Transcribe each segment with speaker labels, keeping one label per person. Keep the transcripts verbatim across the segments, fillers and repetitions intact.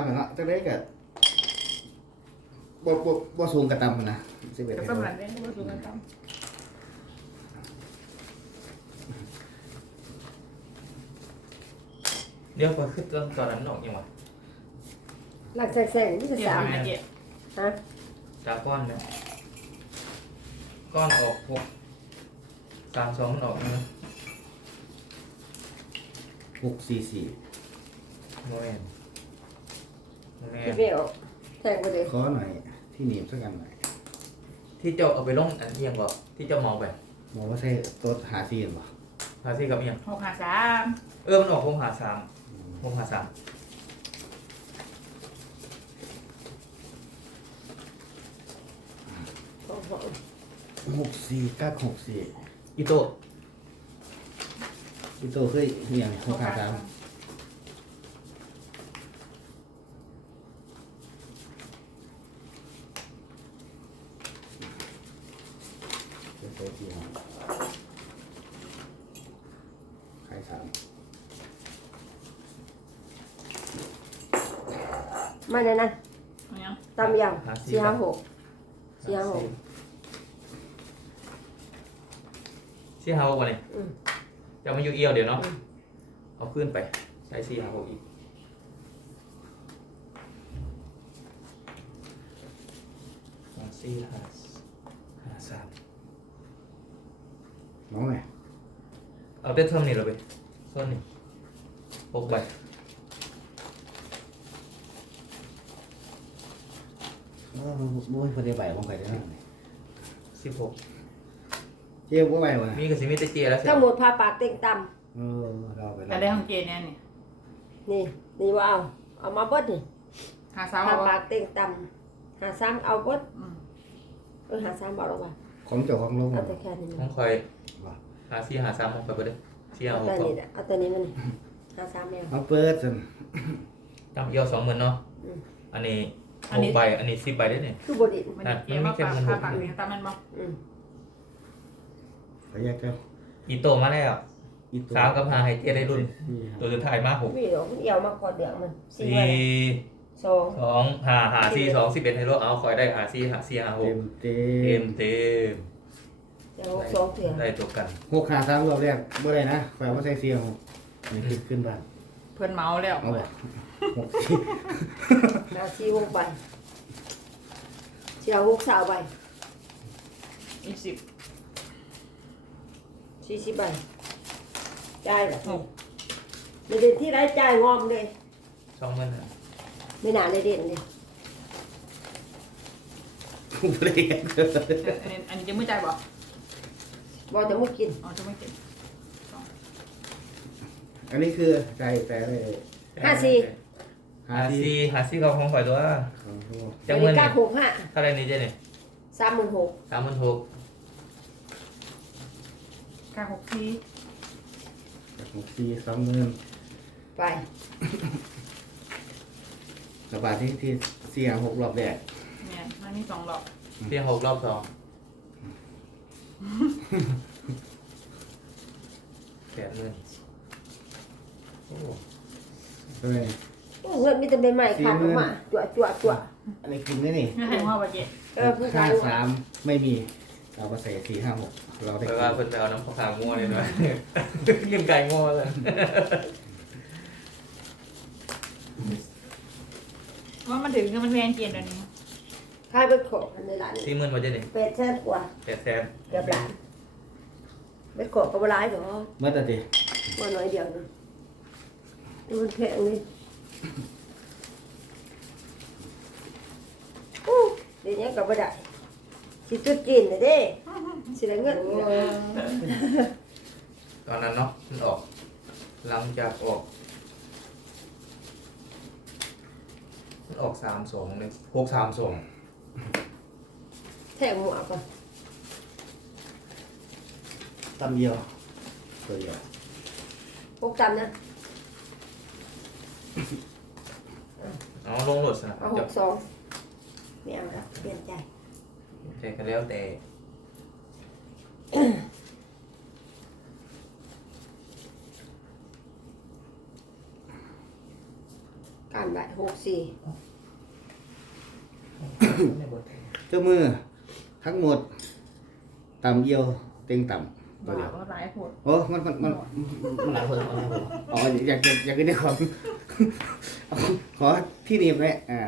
Speaker 1: เหมือนเนาะจะได้กับบ่บ่บ่สูงกระตำนะสิบเอ็ด
Speaker 2: ก็สำหรับเรื่องก็สูงกันตาม
Speaker 3: เดี๋ยวพอขึ้นตอนตอนนั้นออกยังวะ
Speaker 4: หลักแสงๆนี่จะ
Speaker 2: เดี๋ยว
Speaker 4: สาม
Speaker 2: ทำอะไรเจ๊
Speaker 4: ฮะ
Speaker 3: ตาก้อนเนี่ยก้อนออกหกสามสองมันออกนะ
Speaker 1: หกสี่สี่
Speaker 3: โมเมนโมเม
Speaker 4: พี่
Speaker 3: น
Speaker 4: เบลแทงไปเลย
Speaker 1: ขอหน่อยที่หนีบสักกันหน่อย
Speaker 3: ที่เจ้าเอาไปลงอันเอียงบอกที่เจ้าเมาไป
Speaker 1: บอกว่าใช่ตัวหาซีนป่ะ
Speaker 3: พาซี่กับเอียง
Speaker 2: หกหาสาม
Speaker 3: เออมันออกหกหาสามหกหาสาม
Speaker 4: ของหอม
Speaker 1: หกสี่กักหกสี่
Speaker 3: อีโต้
Speaker 1: พี่โตเคยเหี่ยงหกหาสามเจ็ดสี่ห้าใครสาม
Speaker 4: มาเนี่ยนะ
Speaker 2: เอายัง
Speaker 4: ตำยำสี่ห้าหกสี่ห้าหก
Speaker 3: ซี่ฮาวกว่านี่
Speaker 4: อืม
Speaker 3: จะมาอยู่เอียวเดี๋ยวเนาะ
Speaker 4: อืม
Speaker 3: เอาขึ้นไปใช้ซี่ฮาวกอีกสองซี่หาหาสาม
Speaker 1: น้องไง
Speaker 3: เอาเต้นเท่านี้เลยไปส่วนนี้หกใบ
Speaker 1: โอ้โหบ่ให้คนเดียวใบผมไปได้นั่นเลย
Speaker 3: สิบหก
Speaker 1: เจี๊ยบว่าใบวะ
Speaker 3: มีกับสิมิตเจียแล้วเสีย
Speaker 4: ทั้งหมดพาปากเต็งต่
Speaker 1: เออเราไป
Speaker 2: แต่ได้ของเจเนี่ยนี่
Speaker 4: ำนี่นี่ว่าเอาเอามาเบิดนี่
Speaker 2: หาสาม
Speaker 4: พา
Speaker 2: เอา
Speaker 4: ปา
Speaker 2: ปะ
Speaker 4: กเต็งต่ำหาซ้ำเอาเบิด
Speaker 2: อืม
Speaker 4: เออหาซ้ำเอาแล้วว่ะ
Speaker 1: ของเจ้าของลง
Speaker 4: เอาแต่แค่นี้
Speaker 3: ห้
Speaker 4: มั
Speaker 3: อน งคอยหาซี่หาสามห้องคอยไปเลยซี่หา
Speaker 4: เอา
Speaker 3: หก
Speaker 4: แต่
Speaker 3: สอง
Speaker 4: นี้นะเอาแต่นี้มันนี่หาซ้ำแล้ว
Speaker 1: เอาเปิดสิ
Speaker 3: จำเอียวสองหมื่นเนาะ
Speaker 4: อืม
Speaker 3: อันนี้หกใบอันนี้สิบใบได้เนี่ย
Speaker 4: คือบดิน
Speaker 2: มันเจ๊มาปากค่าปากเนี่ยตามมันบอก
Speaker 4: อืม
Speaker 1: ขอแยกกัน
Speaker 3: อีโตมาแล้ว
Speaker 1: อีตัว
Speaker 3: สามกับหาให้เจได้รุ่น
Speaker 1: นี่
Speaker 3: ตัวสุดท้ายมาหก
Speaker 4: พี่เดี๋ยวมันเอี่ยวมาก่อนเดือดมันสี่
Speaker 3: สี่
Speaker 4: วันสอง
Speaker 3: สองหาหาสี่สองสิบเอ็ดให้รถเอาคอยได้หาสี่หาสี่หาห
Speaker 1: เต็
Speaker 3: ก
Speaker 1: มเต็
Speaker 3: เต็
Speaker 1: ม
Speaker 3: มเต็ม
Speaker 4: เดี๋ยวสองเถื่อ
Speaker 3: ได้ตัวกัน
Speaker 1: หกหาสามรอบแรกบ่ได้นะแปลว่าใส่เสียงนี่ขึ้นขึ้นบ้าน
Speaker 2: เพื่อนเมาแล้ว
Speaker 1: เอาบ่หกสี่
Speaker 4: หาสี่หกใบเชียวหกสาวใบ
Speaker 2: อีกสิบ
Speaker 4: สี่สิบใบจ่ายแบบนี้ไม่เด่นที่ไรจ่ายงอมเลย
Speaker 3: สองหมื่น
Speaker 4: ไม่น่าเลยเด่นเลย
Speaker 1: กูบ่ได้แยก
Speaker 2: อันนี้อันนี้จะไม่จ่ายบอก
Speaker 4: บอกจะไม่กิน
Speaker 2: อ๋อจะไม่กิน
Speaker 1: อันนี้คือใจแต่เลย
Speaker 4: ห้าสี่
Speaker 1: หา
Speaker 3: หา
Speaker 1: ที่
Speaker 3: สี่หาสี่เขาของข่อยตัว
Speaker 1: ของพวก
Speaker 3: จังเงิน
Speaker 4: เก้า
Speaker 3: นี่
Speaker 4: หกห้า
Speaker 3: เท่าไรนี่เจ๊เนี่ย
Speaker 4: สามหมื่นหก
Speaker 3: สามหมื่นหก
Speaker 2: เก้าหกสี่
Speaker 1: หกสี่สองหมื่น
Speaker 4: ไป
Speaker 1: กระบาดที่ที่เสียหกรอบแรก
Speaker 2: เนี่ยมันมีสองหลอก
Speaker 3: เพียงหกรอบสองแปดหมื่นโอ้
Speaker 1: ใช่ไหม
Speaker 4: โอ้เงินมีแต่ใบใหม่ขาดออกมาจั่วจั่วจั่ว
Speaker 1: อันนี้กินได้นี่
Speaker 2: นี่ให้หัวบะเจ๊
Speaker 4: เออผู้
Speaker 1: ห้า
Speaker 4: ชาย
Speaker 1: สามไม่มีเราก็ใส่สี่ห้าหกเราได้
Speaker 3: แปล
Speaker 1: กิ
Speaker 3: ว่าน เพิ่นไปเอาน้ำข้าวขางัวเลยด้วยกินไก่งัวเลย
Speaker 2: ว่ามันถึงคือมันแพงเกินเดี๋ยวนี้
Speaker 4: ขายเป็นของในร้าน
Speaker 3: สี่หมื่นมาเจ๊เนี่ย
Speaker 4: เป็ดแสนกว่า
Speaker 3: แปดแสน
Speaker 4: เกือบล้านเป็นของก็บ่ร้ายหรอก
Speaker 1: เมื่อตะดิ
Speaker 4: ว่าน้อยเดียวนึงดูมันแพงเลยอู้เดี๋ยวนี้ก็บ่ได้สิจุดจีนน่ะเด้สิได้เงินอีกแล้ว
Speaker 3: ตอนนั้นเนาะมันออก หลังจากออกมันออกสามสองเลยหกสามสอง
Speaker 4: แทงหมวกก่อน
Speaker 1: ตำเดียวตัวเดียว
Speaker 4: พกจำนะ
Speaker 3: เอาลงรถสนะ
Speaker 4: เอาห
Speaker 3: จะ
Speaker 4: กสองไม่เอาแล้วเปลี่ยนใจ
Speaker 3: ใช้กันแล้วแต่
Speaker 4: การานใบหกสี่
Speaker 3: ในบท
Speaker 1: เจ้ามือทั้งหมดต่ำเอียวเต็งต่ำตัว
Speaker 2: บา
Speaker 1: เดียว
Speaker 2: ก็หลายผล
Speaker 1: โอ้มันมันมันมันหลายคนเอาหลายคนอ๋ออยากอยากอยากกินได้ของเอาขอที่นี่ไหมอ่า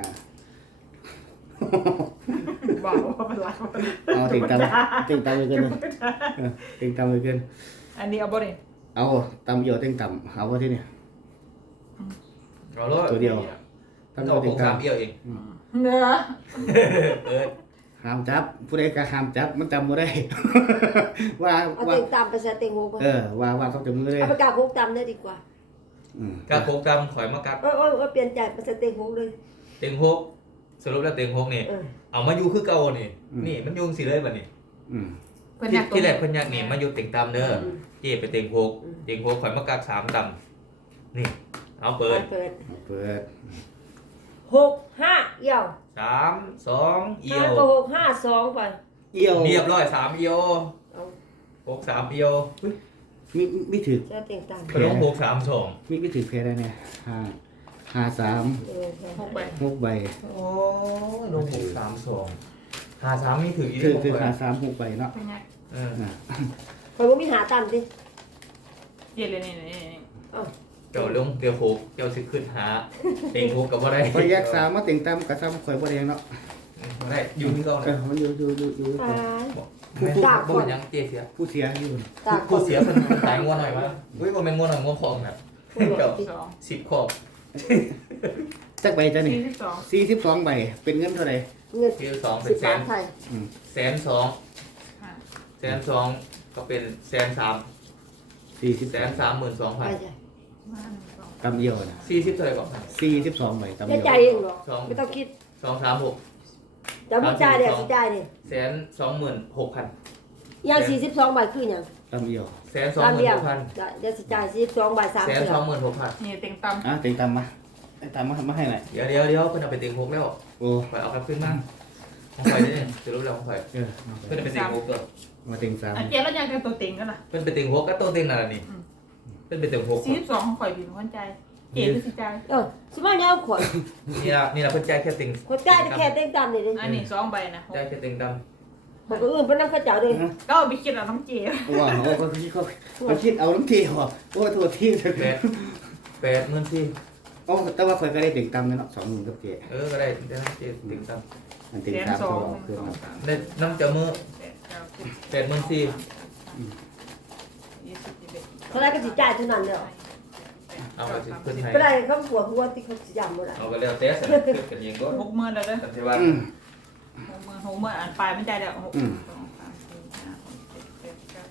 Speaker 2: บอกว่าเป็นหลายผล
Speaker 1: เอาเต็งต่ำเต็งต่ำไปเกินเลยเออเต็งต่ำไปเกิน
Speaker 2: อันนี้เอาบ่เนี่ย
Speaker 1: เอาต่ำเอียวเต็งต่ำเอาว่าที่นี่
Speaker 3: เราโลด
Speaker 1: ตัวเดียว
Speaker 3: ตั้
Speaker 1: ต่ำ
Speaker 3: ง
Speaker 1: เอียว
Speaker 3: แต่
Speaker 1: เต็ง
Speaker 3: หกสาม
Speaker 1: ต่ำ
Speaker 3: เอียวเอง
Speaker 2: เนื้อ
Speaker 3: เปิด
Speaker 1: ห้ามจับผู้ใดก็ห้ามจับมันจำบ่ได้ ว่า
Speaker 4: เอา
Speaker 1: ว่า
Speaker 4: เต็งตามไปใส่เต็งหก
Speaker 1: เออว่าว่าเขาจะมือเลย
Speaker 4: เอาไปกาหกตามได้ดีกว่า
Speaker 1: อืม
Speaker 3: กาโคกจำข่อยมากัก
Speaker 4: เออเออเออเปลี่ยนใจไปใส่เต็งหกเลย
Speaker 3: เต็งหกสรุปแล้วเต็งหกนี่
Speaker 4: เออ
Speaker 3: เอามาอยู่คือเก่านี่นี่มันยุ่งสิเลยบัดนี้
Speaker 1: อืม
Speaker 2: เพิ่นอ
Speaker 3: ที่
Speaker 2: ยาก
Speaker 3: ที่แรกเพิ่นอยากนี่มาอยู่เต็งตามเด้อ
Speaker 4: อืม
Speaker 3: เจ๊ไปเต็งหกเต็งหกข่อยมากักสามตำนี่เอาเปิด
Speaker 4: เปิด
Speaker 1: เปิด
Speaker 4: หกห้าเอี่ยว
Speaker 3: สามสองเอีย
Speaker 4: ห้าว ก็หกห้าสองไป
Speaker 1: เอี่ยว
Speaker 3: เรียบร้อยสามเอียว
Speaker 4: เอา
Speaker 3: หกสามเอียว
Speaker 1: มีมีถือ
Speaker 4: ใส่เต็งตาม
Speaker 3: ขนมหกสามสอง
Speaker 1: มีมีถือแพ้ได้เนี่ยห้าห้าสาม
Speaker 4: เออ
Speaker 2: หกใบ
Speaker 1: หกใบ
Speaker 3: โอ้ยลงหกสามสองหาสามมีถืออีก
Speaker 1: ถือ
Speaker 3: บ่
Speaker 1: ถือ
Speaker 3: ข่ย
Speaker 1: หาสามหกใบเนาะ
Speaker 2: เป็นไง
Speaker 3: เออ
Speaker 1: อ่ะ
Speaker 4: คอยว่ามีหาตามดิ
Speaker 2: เย็นเลยนี่นี่นี่
Speaker 4: เอา
Speaker 3: เจ้าลงเดี๋ยวหกเจ้าสิขึ้นหาเต็งหกกับว่าได้
Speaker 1: คอยแยกสามมาเต็งตามกับซ้ำคอยบ่ได้เนาะ
Speaker 3: บ่ได้อยู่ที่เก่า
Speaker 1: เอ
Speaker 3: นะ
Speaker 1: อมันอยู่อยู่อยู่อยู่
Speaker 4: ตาย
Speaker 3: ไม่บ่เป็นหยังเจ๊เสีย
Speaker 1: ผู้เสียอยู่
Speaker 4: ตาก
Speaker 3: ผู้เสียเพิ่นขายงัวหน่อยมาอุ้ยบ่แม่นงัวหน่อยงัวของน่ะ
Speaker 4: ผู้หลอกดิ
Speaker 2: สอง
Speaker 3: สิบขอบ
Speaker 1: จักใบจ้ะนี่
Speaker 2: สี่สิบสอง
Speaker 1: สี่สิบสองใบเป็นเงินเท่าไหร่
Speaker 4: เงิน
Speaker 3: คือสองเป็
Speaker 4: สิ
Speaker 3: น
Speaker 4: บ
Speaker 3: แส
Speaker 4: บาน ทไทย
Speaker 3: แสนสอง
Speaker 2: ห้า
Speaker 3: แสนสองก็เป็นแสนสาม
Speaker 1: สี่สิบ
Speaker 3: แสนสามหมื่นสองพั
Speaker 4: ไป
Speaker 3: น
Speaker 4: จ้ะ
Speaker 2: ห้าหนึ่งสอง
Speaker 1: ตำเอียวนะ
Speaker 3: สี่สิบเท่าไหร่ก่อน
Speaker 1: สี่สิบสองใบตำ
Speaker 4: จะ
Speaker 1: เอียว
Speaker 4: จ่ายเองเหรอ
Speaker 3: สอง
Speaker 4: ไม่ต้องคิด
Speaker 3: สองสามหก
Speaker 4: จะไม่จ่ายเดี๋ยวสิจ่ายเนี่ย
Speaker 3: แสนสองหมื่นหกพัน
Speaker 4: อย่างสี่สิบสองใบคืออย่าง
Speaker 1: ตำเอียว
Speaker 3: แสนสอง
Speaker 4: ตาม
Speaker 3: หมื่น
Speaker 4: เดียว
Speaker 3: หกพัน
Speaker 4: เดี๋ยวสิจ่ายสี่สิบสองใบสาม
Speaker 3: แสน
Speaker 4: เสื
Speaker 3: ส
Speaker 4: อ
Speaker 3: องหมื่นหกพัน
Speaker 2: นี่เต็งตำ
Speaker 1: อ่ะเต็งตำมาไอ้ตำมามาให้หน่อย
Speaker 3: เดี๋ยวเดี๋ยวเดี๋ยวเพิ่นเอาไปเต็งหกแล้ว
Speaker 1: โอ้
Speaker 3: ข่อยเอากลับขึ้นมาของข่อยนี่จะรู้แล้วของข่อย
Speaker 1: เออเอาไป
Speaker 3: เพิ่นเอาไปเต็งหกตัว
Speaker 1: มาเต็งสาม
Speaker 2: อันเจ๊แล้วยังจะตัวเต็งกันล่ะ
Speaker 3: เพิ่นไปเต็งหกก็ตัวเต็งนั่นแหละนี่เพิ่นไปเต็งหก
Speaker 2: สี่สิบสองของข่อยผิดคนใจเจ๊คือสิใจ
Speaker 4: เออสมมติเนี่ยเอาขวด
Speaker 3: นี่ล่ะนี่ล่ะเพิ่นจ่ายแค่เต็ง
Speaker 4: ขวดจ่ายแต่แค่เต็งตามนี่เลย
Speaker 2: อันนี้สองใบนะ
Speaker 3: จ่ายแค่เต็งดำ
Speaker 4: บอกอื่นเป็นนักข้าเจ้าเลย
Speaker 2: ก็เอาไปคิดเอาน้ำเจ๊
Speaker 1: ว้าวเขาคิดเขาเขาคิดเอาน้ำเทียวโอ้โทษที่
Speaker 3: แปดแปดหมื่นสี่
Speaker 1: โอ้แต่ว่าคอยก็ได้เต็งตำเนาะสองหมื่นกับเจ๊
Speaker 3: เออก็ได้ได้นะเจ็ดเต็งด
Speaker 1: อันเต็ง
Speaker 2: แสน
Speaker 1: สาม
Speaker 2: สอ
Speaker 1: เขา
Speaker 2: ง
Speaker 1: เอา
Speaker 2: ห
Speaker 1: คื
Speaker 2: นึ่
Speaker 1: น
Speaker 2: งสอง
Speaker 1: มา
Speaker 2: สาม
Speaker 3: ำได้น้ำเจ้ามือ
Speaker 2: แปดเก้าสิบ
Speaker 3: แปดหมื่นสี่
Speaker 2: ยี่สิบยี่สิบเอ็ด
Speaker 4: เขาได้ก็สิจ่ายเท่านั้นเลย
Speaker 3: เอาไปสิขึ้นให้
Speaker 4: ก็ได้เขาปวดหัวที่เขาสิยำหมดอ่ะ
Speaker 3: เอาไปแล้วแต่เสร็จขึ้นกันเองก็
Speaker 2: หกหมื่นแล้วเด้อ
Speaker 3: สันติวัฒน์
Speaker 1: อืม
Speaker 2: หกหมื่นหกหมื่นอ่านปลายไม่ใจเดี๋ยวหก
Speaker 1: อืม
Speaker 2: สองสามสี่ห้าหกเจ็ดแปดเก้า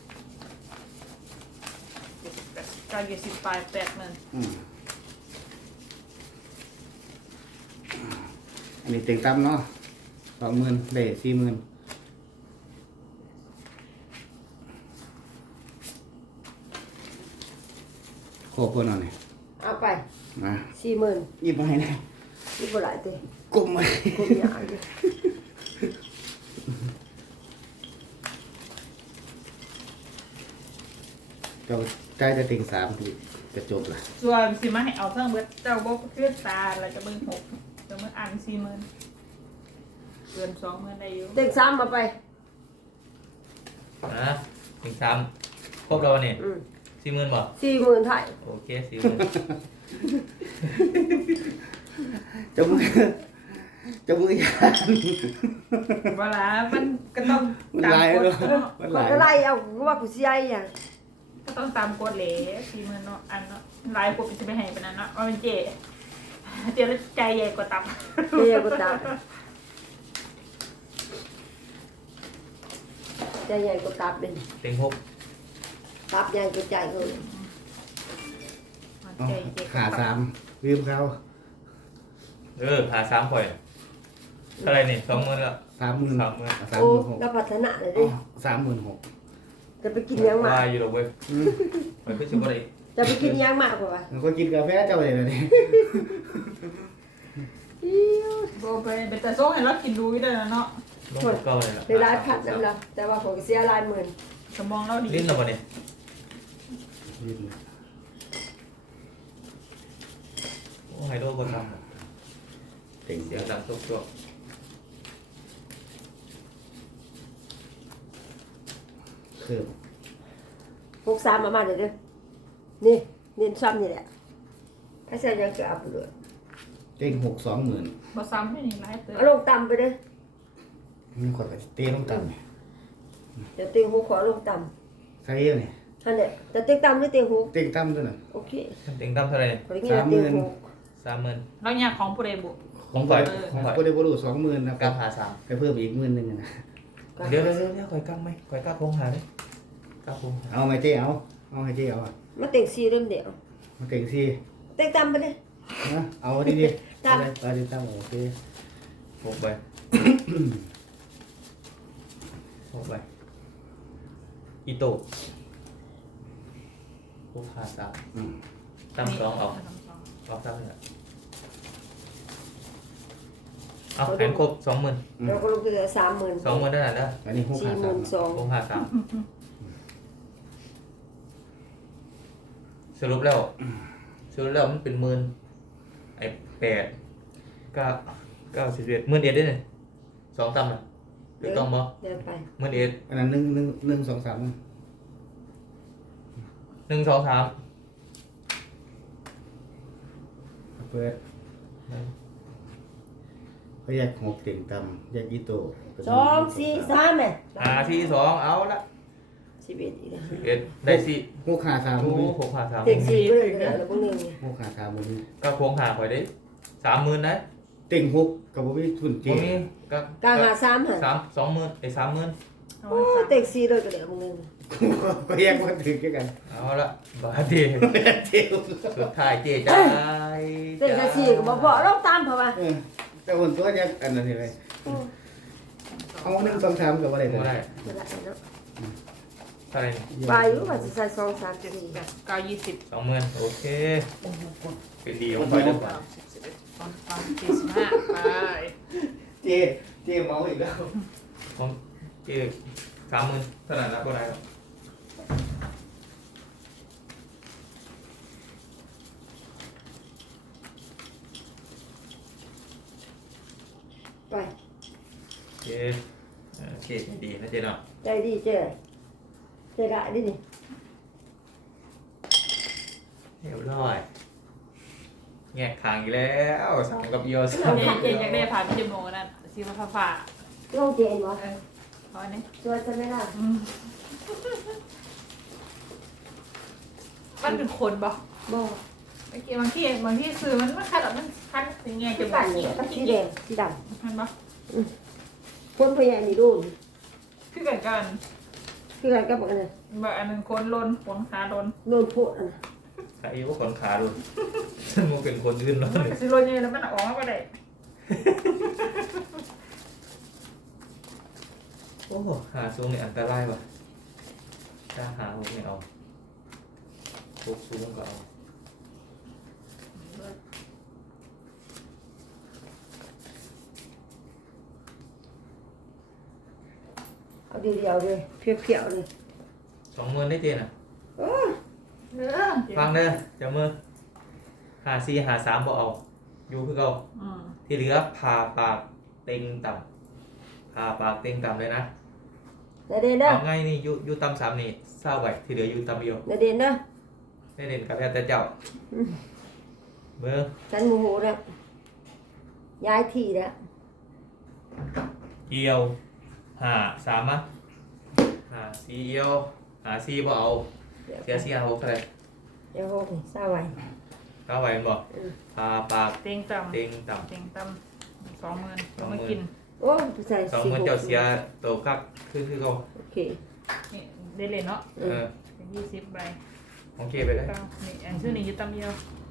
Speaker 2: เจ็ดแปดเก้ายี่สิบปลายแปดหมื่น
Speaker 1: อืมอันนี้เต็งตำเนาะสองหมื่นได้สี่หมื่นโคบคนเอาเนี่ย
Speaker 4: เอาไป
Speaker 1: มา
Speaker 4: สี่หมื่น
Speaker 1: หยิบมาให้หน่อย
Speaker 4: นี่บ่หลายเต้
Speaker 1: กลมมา
Speaker 4: คนยาเลย
Speaker 1: เจ้าใจจะเต็งสามทีจะจบละ
Speaker 2: ส่วนสิมาให้เอาเครื่องเบิดเจ้าบอกเครื่องตาแล้วจะเบิ่งหกจะเบิ่งอ่านสี่หมื่นเกินสองหมื่นได้อยู่
Speaker 4: เต็งสามมาไป
Speaker 3: นะถึงสามครบแล้ววันนี้
Speaker 4: อืม
Speaker 3: สี่หมื่นบ่
Speaker 4: สี่หมื่นไทย
Speaker 3: โอเคสี่หมื่น
Speaker 1: เจ้ามือเจ้ามือยาน
Speaker 2: เวลามันก็ต้อง
Speaker 1: มัน
Speaker 2: ตาม
Speaker 1: ลาย
Speaker 2: กฎ
Speaker 1: เนาะ
Speaker 2: เนาะ
Speaker 1: มัน
Speaker 4: คน
Speaker 1: ลาย
Speaker 4: ก็ไล่เอาว่ากูสิไอ้อย่าง
Speaker 2: ก็ต้องตามกฎเหลสี่หมื่นเนาะอันเนาะหลายกฎเป็นจะไปให้ปานนั้นเนาะว่าเป็นเจ๊เจ๊แล้วใจใหญ่กว่าตับ
Speaker 4: เดี๋ยวกูตายใจใหญ่กูตับเป็น
Speaker 3: เต็งหก
Speaker 4: ตับใหญ่กูใจเฮ้ย
Speaker 1: เอา
Speaker 2: ใจเจ๊
Speaker 1: ขาสามลืมเขา
Speaker 3: เออหาสามข่อยเท่าไหรนี่สองหมื่นแล้ว
Speaker 1: สามหมื่น
Speaker 3: สามหมื่น
Speaker 1: สาม
Speaker 4: โอ้
Speaker 1: หมื่นหก
Speaker 4: ก็พัฒนาเลย
Speaker 1: อ๋
Speaker 4: ดิ
Speaker 1: อสามหมื่นหก
Speaker 4: จะไปกินยังหมาก
Speaker 3: ว่าอยู่หรอกเว้ย
Speaker 1: อืม
Speaker 3: ข่อยขึ้นสิบ่ได้
Speaker 4: จะไปกินยังหมากกว่า
Speaker 1: มันก็กินกาแฟเจ้าเลยนะนี่
Speaker 2: โบไปเป็นแต่โซ่ให้เรากินดูอยู่ได้แล้วเนาะ
Speaker 3: ลงกับเก่าเลยล่ะ
Speaker 4: ในร้านผัดน้ำละแต่ว่าผมเสียรายหมื่น
Speaker 2: สมองเราดี
Speaker 3: ลิ้นเราบ่เนี่ยโอ้ไฮโดรบ่ทำ
Speaker 1: เต็ง
Speaker 3: เสียงดังตุ๊บ
Speaker 1: เพิ่ม
Speaker 4: หกสามมามาเดี๋ยวเด้อนี่เน้นซ้ำนี่แหละไอ้เสียยังจะเอาไปเลย
Speaker 1: เต็งหกสองหมื่น
Speaker 2: บ่ซ้ำให้นี่หลายเติ
Speaker 4: เอาลงต่ำไปเด้อ
Speaker 1: มีคนกับเต้ต้องต่ำเนี่ย
Speaker 4: เดี๋ยวเต็งหกขอลงต่
Speaker 1: ใครเยอะเนี่ย
Speaker 4: ำท่านเนี่ยจะเต็งต่ำหรือเต็งหก
Speaker 1: เต็งต่ำด้วยน่ะ
Speaker 4: โอเค
Speaker 3: ๆเต็งตั้มเท่าไหร่เนี่ย
Speaker 4: ขอเงี้ยเต็งหก
Speaker 3: สามหมื่น
Speaker 2: แล้วเนี่ยของผู้ใดบุ
Speaker 3: ของฝ่าย
Speaker 2: เออ
Speaker 3: ของฝ่าย
Speaker 1: ก็ได้บรูสองหมื่นนะค
Speaker 3: กั
Speaker 1: รั
Speaker 3: บบ หาสาม
Speaker 1: ไปเพิ่มอีกหมื่นหนึ่งนะ
Speaker 3: เดี๋ยวเดี๋ยวเดี๋ยวคอยกั้งไหมคอยกั้งคงหาเลยกั้งคงหา
Speaker 1: เอาไหมเจ๊เอาเอาให้เจ๊เอาอ่ะ
Speaker 4: มาเต็งสี่เริ่มเดียว
Speaker 1: มาเต็งสี่
Speaker 4: เต็งต่ำไปเลย
Speaker 1: นะเอาดีดี
Speaker 4: ตาม
Speaker 1: ไปไปดีตามโอเค
Speaker 3: หกใบหกใบอีโต้หกหาสาม
Speaker 1: อืม
Speaker 3: ตั้มสองออก
Speaker 2: ตั้มสอง
Speaker 3: ออกตั้มหนึ่งเอาแผนครบสองหมื่น
Speaker 4: เราก็ลงไปเหลือสามหมื่น
Speaker 3: สองหมื่นได้แล้ว
Speaker 1: อันนี้หก
Speaker 4: สี่
Speaker 1: ห้า
Speaker 4: ห
Speaker 1: สา
Speaker 4: มื่
Speaker 1: ม
Speaker 4: นสอง
Speaker 3: หกหาสามสรุปแล้วสรุปแล้วมันเป็นหมื่นไอ้แปดเก้าเก้าสิบเอ็ดหมื่นเอ็ดได้เลยสองตั้มอ่ะถูกต้องบ่
Speaker 4: เดินไป
Speaker 3: หมื่นเอ็ด
Speaker 1: อันนั้นหนึ่งหนึ่งหนึ่งสองสาม
Speaker 3: หนึ่งสองสาม
Speaker 1: เปิดเขาแยกหกเต็งต่ำแยกอีโต้
Speaker 4: สองสี่สามเนี่ย
Speaker 3: หาที่สองเอาละ
Speaker 4: สิบเอ็ดอีกแล้ว
Speaker 3: สิบเอ็ดได้สี่
Speaker 1: หกห้าสาม
Speaker 3: โอ้
Speaker 1: มือ
Speaker 3: หกหาสาม
Speaker 4: เต็งสี่ไปเลยเดี๋ยวเราพวกนึง
Speaker 1: หกห้าสามมือ
Speaker 3: ก็โค้งหาคอยได้สามหมื่นนะ
Speaker 1: เต็งหกกับบ่มีทุน
Speaker 3: ตร
Speaker 1: เจ๊
Speaker 3: งนี้ก็
Speaker 4: กลางหาสามหะ
Speaker 3: สามสองหมื่นไอ้สามหมื่น
Speaker 2: เอา
Speaker 4: โอ้
Speaker 2: ไว้
Speaker 4: เต็งสี่เลยก็เดี๋ยวพวกนึง
Speaker 1: เขาแยกมาถึงกัน
Speaker 3: เอาละบาทดี
Speaker 1: เจ๊
Speaker 3: สุดท้ายเจ๊จ่าย
Speaker 4: เต็งสี่ก็บอกบอกเราตามเพราะว่า
Speaker 1: เออแต่คนตัวแยกอันนั้นเลยเอาหนึ่งสองสามกับอะไร
Speaker 3: ไม่
Speaker 1: กัน
Speaker 3: ได้
Speaker 4: ไม่ได้เนาะ
Speaker 3: เท่าไหร่
Speaker 4: ไปอยู่ว่าจะใส่สองสามสี่
Speaker 2: แปดเก้ายี่สิบ
Speaker 3: สองหมื่นโอเคเป็นดีของ
Speaker 2: ส
Speaker 3: ไป
Speaker 2: อง
Speaker 3: เด้อ
Speaker 2: สามสิบสิบเอ็ดสิบสองสิบสามสี่สิบห้าไป
Speaker 1: เจ๊เจ๊เมาอีกแล้ว
Speaker 3: ของเจ๊สามหมื่นเท่าไหร่นะก็ได้หรอก
Speaker 4: ไป
Speaker 3: เจ๊เออเจ๊ใจดีนะเจ๊เนาะ
Speaker 4: ใจดีเจ้เจ้ได้ดินี่
Speaker 3: เรียบร้อยแงกขางอีกแล้วสามกับโยสาม
Speaker 2: เจเจอยากได้ผ่านพี่จมูกนั่นซีมาฟ้าฟ้า
Speaker 4: ลงเจนวะ
Speaker 2: เออเพราะอันนี้
Speaker 4: ช่วยจะไม่ได้
Speaker 2: อืมมันเป็นคนบ่
Speaker 4: บอก
Speaker 2: บางทีบางทีบางทีซื้อมันมันคัดออกมันคัดสิ่งเงี้ย
Speaker 4: ที่
Speaker 2: จะ
Speaker 4: ปั่นเนี่ยก็สีแดงสีด
Speaker 2: มันบ่
Speaker 4: ำคนพยายามนี่ดูน
Speaker 2: คือกันกัน
Speaker 4: คืออะไรก็บอกเลย
Speaker 2: แบบอันหนึ่งคนลนคนขาลน
Speaker 4: โดนพูดอ่ะ
Speaker 3: ใครว่าคนขาดูมันเป็นคนอื่นเนาะ
Speaker 2: มันก็สิลนยังไงแล้วมันออกมาบ่ได้
Speaker 3: โอ้โหหาซูงเนี่ยอันตรายว่ะถ้าหาผมไม่เอาพวกซูงก็เอา
Speaker 4: เอาเดียวๆเลยเพียวๆเลย
Speaker 3: สองหมื่นได้เจนอ่ะ
Speaker 4: โอ้
Speaker 2: เนื้อ
Speaker 3: ฟังเด้อเจ้ามือหาซีหาสามบ่เอาอยู่คือเอา
Speaker 2: อืม
Speaker 3: ที่เหลือพาปากเต็งต่ำพาปากเต็งต่ำเลยนะ
Speaker 4: นาเดนเด้อ
Speaker 3: เอาง่ายนี่อยู่อยู่ต่ำสามนี่เศร้าไปที่เหลืออยู่ต่ำเดียว
Speaker 4: นาเดนเด้อ
Speaker 3: ได้เด่นกับแล้วแต่เจ้าเบอร์
Speaker 4: ฉันโมโหแล้วย้ายที่แล้ว
Speaker 3: เอียวหาสามมั้ยหาซีเอียวหาซีบ่เอา
Speaker 4: เดี๋ยว
Speaker 3: เสียซีหาหกเท่าไหร่
Speaker 4: เดี๋ยวโหนี่เศร้าไว้
Speaker 3: เก้าไหวบ่พาปาก
Speaker 2: เต็งต่ำ
Speaker 3: เต็งต่ำ
Speaker 2: เต็งต่ำสองหมื่นเรามากิน
Speaker 4: โอ้ใส่
Speaker 3: สอง
Speaker 4: สี่
Speaker 3: หมื่น
Speaker 4: หก
Speaker 3: เจ้าเสียโตคักคือคือเขา
Speaker 4: โอเค
Speaker 2: นี่ได้เลยเนาะ
Speaker 3: เออ
Speaker 2: เป็นยี่สิบใบ
Speaker 3: โอเคไปเลย
Speaker 2: เก้านี่อันชื่อนี้ยึดตำเดียว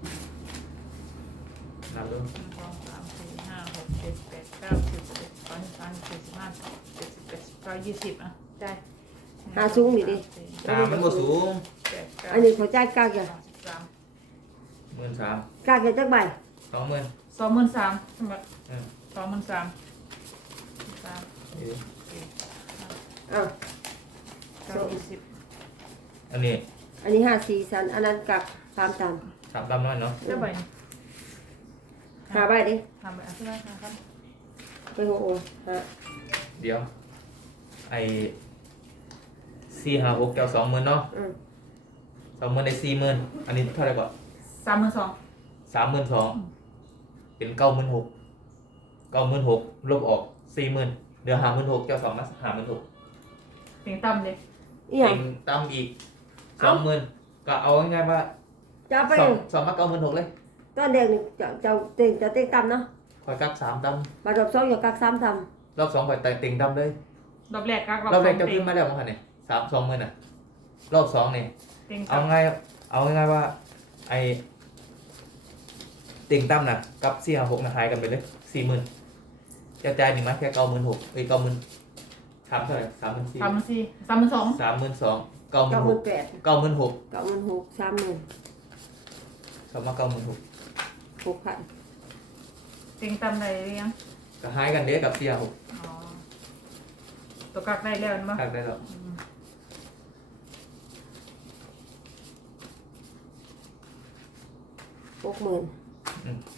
Speaker 3: นับดู
Speaker 2: หนึ่งสองสามสี่ห้าหกเจ็ดแปดเก้าสิบสิบเอ็ดสิบสองสิบสามสิบสี่สิบห้าสิบหกเจ็ดสิบแปดสิบเก้ายี่สิบอ่ะได้
Speaker 4: หาสูงนี่ดิ
Speaker 3: ตามมันบ่สูง
Speaker 2: แปดเก้า
Speaker 4: อันนี้เขาจ่ายกากอย่าง
Speaker 2: สามสิบสาม
Speaker 3: หมื่นสาม
Speaker 4: กากอย่างจักใบ
Speaker 3: สองหมื่น
Speaker 2: สองหมื่นสามสมบัติ
Speaker 3: เออ
Speaker 2: สองหมื่นสามสาม
Speaker 3: นี่
Speaker 2: สี่ห้า
Speaker 4: อ้าว
Speaker 2: เก้ายี่สิบ
Speaker 3: อันนี้
Speaker 4: อันนี้ห้าสี่สันอันนั้นกับสามตาม
Speaker 3: สามตำน้อยเนาะ
Speaker 2: ได้ใบ
Speaker 3: ห
Speaker 4: หาใบดิ
Speaker 2: ทำไปอ่ะใช่ไหมคะครับ
Speaker 4: ไปหัวโอ้ฮะ
Speaker 3: เดี๋ยวไอ้สี่ห้าหกแก้วสองหมื่นเนาะ
Speaker 4: อืม
Speaker 3: สองหมื่นได้สี่หมื่นอันนี้เท่าไหร่ก่อน
Speaker 2: สามหมื่นสอง
Speaker 3: สามหมื่นสองเป็นเก้าหมื่นหกเก้าหมื่นหกลบออกสี่หมื่นเดี๋ยวหาหมื่นหกแก้วสองมาหาหมื่นหก
Speaker 2: เต็งต่ำเลย
Speaker 4: อีหยั
Speaker 3: เต็
Speaker 4: ง
Speaker 3: งตั้มอีกสองหมื่นก็เอาง่ายๆว่า
Speaker 4: จะไป
Speaker 3: สองสองมาเก้าหมื่นหกเลย
Speaker 4: ตอนเด็กนี่จะจะเต็งจะเต็งต่ำเนาะ
Speaker 3: คอยกักสามตั้ม
Speaker 4: มาดอกสองอย่ากักสามต่
Speaker 3: รอบสองคอยแต่เต็งตั้มเลย
Speaker 2: รอบแรกกัก
Speaker 3: รอบแรก
Speaker 2: ส
Speaker 3: จะ
Speaker 2: ง
Speaker 3: ขึ้นมาแล้วมั้งคะเนี่ยสามสองหมื่นอ่ะรอบสองเนี่ย
Speaker 2: เต็ง
Speaker 3: เอา
Speaker 2: ต่ำ
Speaker 3: ง่ายเอาง่ายๆว่าไอเต็งตั้มนะกับสี่ห้าหกนะหายกันไปเลยสี่หมื่นจะจ่ายหนึ่งมั้ยแค่เก้าหมื่นหกเอ้ยเก้าหมื่นถามเท่าไหร่สามหมื่นสี่
Speaker 2: สามหมื่นสี่สามหมื่นสอง
Speaker 3: สามหมื่นสองเก้าห
Speaker 4: ำ
Speaker 3: มื่
Speaker 4: เก้าน ห
Speaker 3: ห
Speaker 4: มื่
Speaker 3: ก
Speaker 4: นแปด
Speaker 3: เก้าหมื่นหก
Speaker 4: เก้าหมื่นหกสามหมื่น
Speaker 3: สามมาเก้าหมื่นหก
Speaker 4: หกพัน
Speaker 2: เต็งต่ำได้หรือยัง
Speaker 3: ก็หายกันเด้กับสี่ห้าหก
Speaker 2: อ๋อตัวกักได้แล้วมั้ง
Speaker 3: หักได้แล้ว
Speaker 4: หกหมื่น
Speaker 3: อืม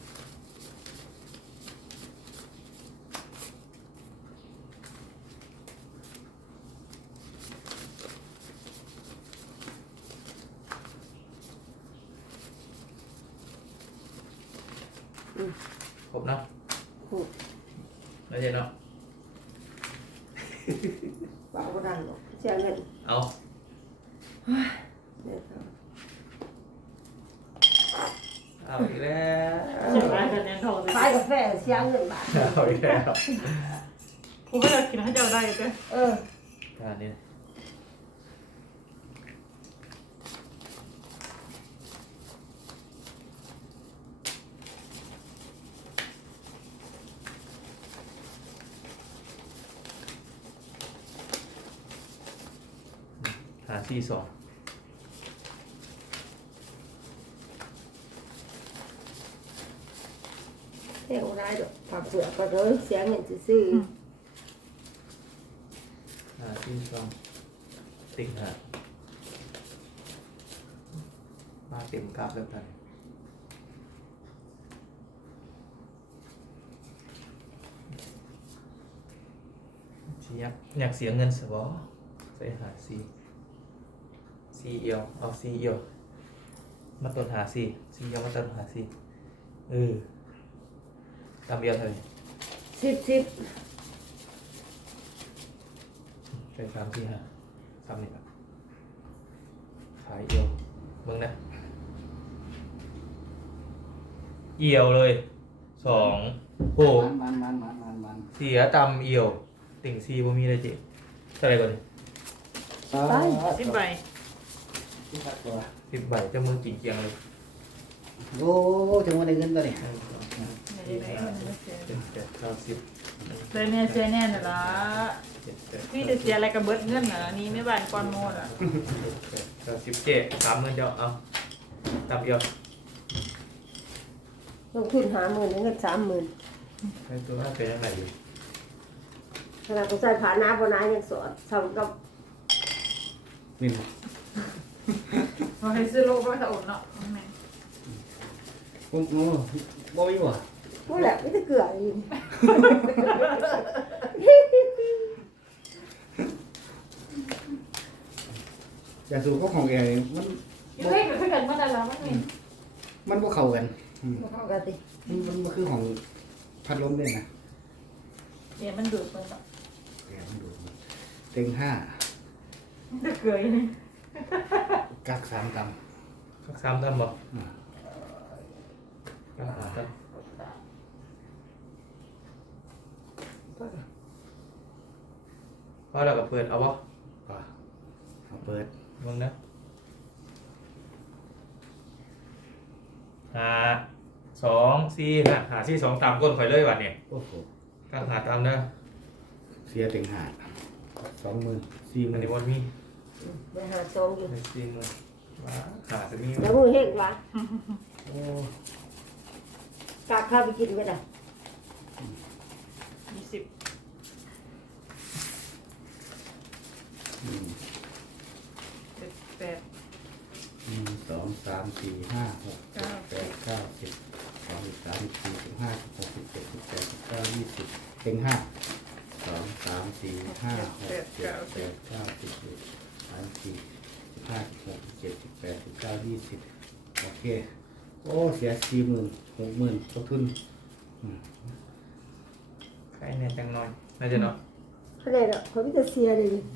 Speaker 3: ครบเนาะ
Speaker 4: หก
Speaker 3: แล้วเจ๊เนาะ
Speaker 4: ว่าบ่ได้หรอกเสียเงิน
Speaker 3: เอา
Speaker 4: เนี่ยครับ
Speaker 3: เอาอีกแล้ว
Speaker 2: เสียรายคะแนนทองเลย
Speaker 4: ขายกาแฟเสียเงินบาท
Speaker 3: เอาอีกแล้ว
Speaker 2: กูก็จะกินให้เจ้าได้เจ้
Speaker 4: เออ
Speaker 3: อันนี้หาที่สอง
Speaker 4: เที่ยวได้ดอกผักเสือก็เลยเสียเงินซื้อ
Speaker 3: หาที่สองติ่งหามาเต็มกราฟแล้วกันอยากอยากเสียเงินสบอใส่หาซีซีเอียวเอาซีเอียวมาต้นหาซีซีเอียวมาต้นหาซีเออตามเอียวเท่าไหร่
Speaker 4: สิบสิบ
Speaker 3: ใส่สามสี่ห้าสามนี่ครับขายเอียวเบิ่งนะเอียวเลยสองโห
Speaker 1: มันมันมันมันมัน
Speaker 3: เสียตำเอียว ติ่งซีบ่มีเลยเจ๊เท่าไหร่ก่อนดิ
Speaker 2: สิบใบ
Speaker 1: สิบกว่า
Speaker 3: สิบใบเจ้ามือกิ่งเกียงเลย
Speaker 1: โอ้ถึงวันได้เงินตัวนี้
Speaker 3: หนึ่งสองสาม
Speaker 2: ไม่ได้ได้เงินเสีย
Speaker 3: เจ็ดแปดเก้าสิบ
Speaker 2: เลยแม่เสียแน่น่ะล่ะ
Speaker 3: เจ็ดแปด
Speaker 2: พี่จะเสียอะไรกับเบิดเงินน่ะนี่ไม่บานก่อนโมดอ่ะ
Speaker 3: เจ็ดแปดเก้าสิบเจ๊สามหมื่นเจ้าเอาตำเอียว
Speaker 4: ลงทุนหาหมื่นเงินสามหมื่น
Speaker 3: ให้ตัวน่าเป็นยังไงอยู่
Speaker 4: ขนาดกูใส่ผ่านน้ำบนน้ำยังสอนทำกับ
Speaker 1: วิน
Speaker 2: เราให้ซื้อโลกว่าจะอดเนาะแม่
Speaker 1: ผมโอ้บ่มีบ่
Speaker 4: พูดแหละไม่ได้เกลืออีก
Speaker 1: อยากสูบก็ของแกนี่มัน
Speaker 2: อยู่ให้กับเพื่อนมาแต่ละมันมี
Speaker 1: มันบ่เข้ากันอืม
Speaker 4: มาเข้ากันดิ
Speaker 1: มันมันบ่คือของพัดลมเด่นนะ
Speaker 2: เดี๋ยวมันดูดไปเนาะ
Speaker 1: แกมันดูเต็งห้า
Speaker 2: จะเกลืออยู่นี่
Speaker 1: กักสามต
Speaker 3: สักสามตำบ่
Speaker 1: ำอืม
Speaker 3: ก็หาตำพอแล้วก็เปิดเอาบ่
Speaker 1: ป่ะเอาเปิด
Speaker 3: มึงนะหาสองสี่ห้าหาสี่สองตามก้นข่อยเลยวันเนี่ย
Speaker 1: โอ้โห
Speaker 3: ก็หาตามเด้อ
Speaker 1: เสียเต็งห้าสองหมื่นสี่ห
Speaker 3: อั
Speaker 1: มื่
Speaker 3: น
Speaker 1: น
Speaker 3: นี้วันมี
Speaker 4: ไปหาซองอยู่
Speaker 3: ไปสี่หมื่นว้าหาจะมี
Speaker 4: แล้วมือเฮงวะ
Speaker 1: โอ้
Speaker 4: กาข้าวไปกินไปได้
Speaker 2: ยี่สิบ
Speaker 1: อืม
Speaker 2: เจ็ดแปด
Speaker 1: หนึ่งสองสามสี่ห้าหกเจ็ดแปดเก้าสิบสองสิบสามามสิบสี่สิบห้าสิบหกสิบเจ็ดสิบแปดสิบเก้ายี่สิบเต็งห้าสองสามสี่ห้าหกเจ็ดแปดเก้าสิบสิบสามสี่สิบห้าสิบหกสิบเจ็ดสิบแปดสิบเก้ายี่สิบโอเคโอ้เสียสี่หมื่นหกหมื่นตกทุน
Speaker 3: ใครเนี่ยจังน้อยน่าจะเนาะ
Speaker 4: เขาเลยเนาะเขาไม่จะเสียเลยดิ